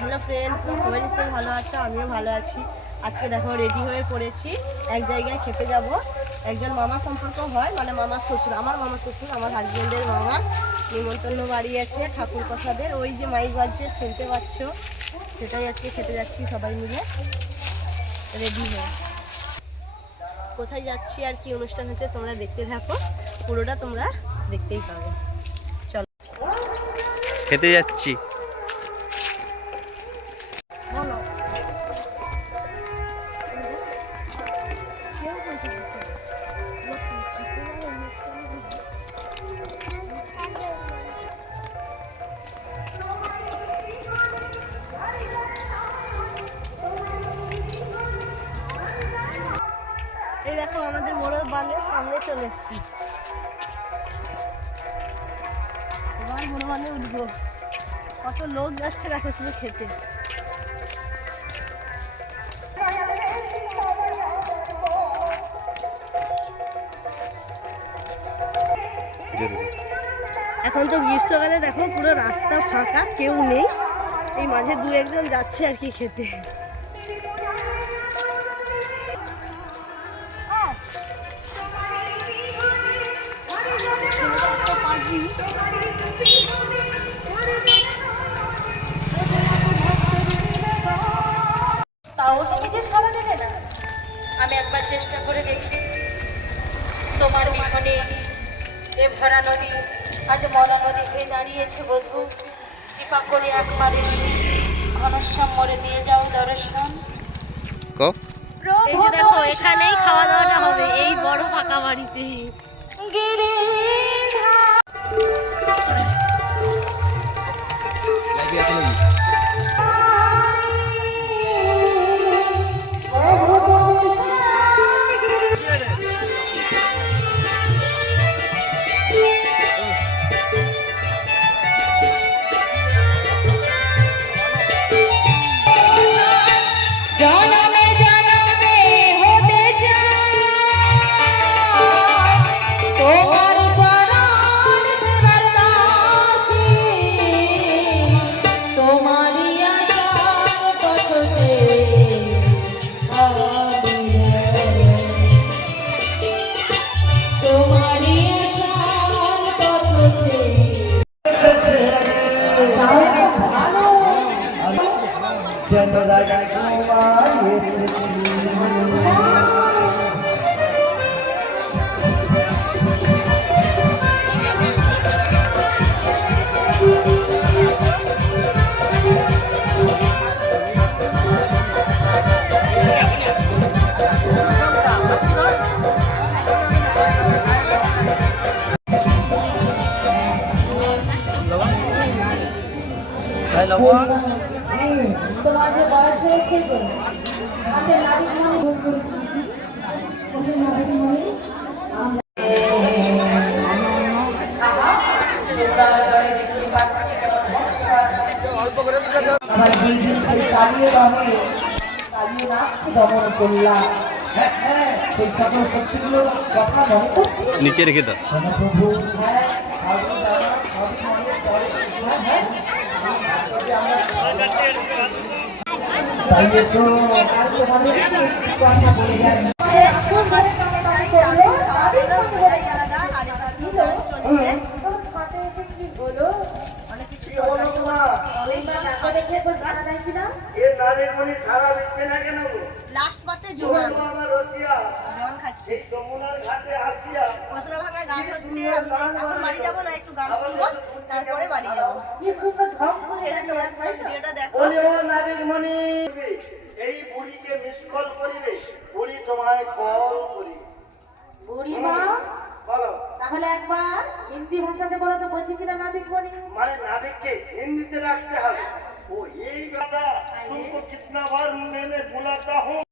Hello friends সবাই নিশ্চয়ই ভালো আছো? আমিও ভালো আছি। আজকে দেখো রেডি হয়ে পড়েছি। এক জায়গায় খেতে যাব। একজন মামা সম্পর্ক হয় মানে মামার শ্বশুর, আমার মামা শ্বশুর, আমার হাজবেন্ডের মামা। নিমন্ত্রণ বাড়ি আছে ঠাকুর প্রসাদের। ওই যে মাইক বাজছে, শুনতে পাচ্ছ? সেটাই আজকে খেতে যাচ্ছি সবাই মিলে। রেডি হয়ে। কোথায় যাচ্ছি আর কি অনুষ্ঠান হচ্ছে তোমরা দেখতে থাকো। পুরোটা তোমরা দেখতেই পাবে। চলো। খেতে যাচ্ছি। দেখো, আমাদের বড় বানের সামনে চলে এসছি। এবার বানে উঠবো। কত লোক যাচ্ছে দেখো শুধু খেতে। এখন তো গ্রীষ্মকালে দেখো পুরো রাস্তা ফাঁকা, কেউ নেই। এই মাঝে দু একজন যাচ্ছে আর কি খেতে। তাও তুমি যে সারা দেবে না। আমি একবার চেষ্টা করে দেখি। তোমার বিপদে এ ভরা নদী আজ মরা নদী হয়ে দাঁড়িয়েছে বধূ। কৃপা করে একবার এসে ঘনশ্যাম মরে দিয়ে যাও দর্শন। এই যে দেখো এখানেই খাওয়া দাওয়াটা হবে এই বড় ফাঁকা বাড়িতে। গিরিধা Bye. ভালো তোমার যে করছি নিচে রেখে দাও। Gracias. এর নারীর মনি সারা দিচ্ছে না কেন লাস্ট পাতে জোয়ান। রসিয়া। জোয়ান খাচ্ছে। এই যমুনার ঘাটে আসিয়া মশলা ভাঙা গান হচ্ছে আমি এখন বাড়ি যাব না একটু গান শুনব তারপরে বাড়ি যাব। ঠিক আছে তোমরা পুরো ভিডিওটা দেখো। ও নারীর মনি এই বুড়িকে মিস কল করিবে বুড়ি তোমায় কল করি। বুড়িমা বলো। তাহলে একবার হিন্দি ভাষাতে বলো তো বলছি কিনা নাবিক মনি মানে নাবিককে হিন্দিতে রাখতে হবে। को यही तुमको कितना बार मैंने बुलाता हूँ।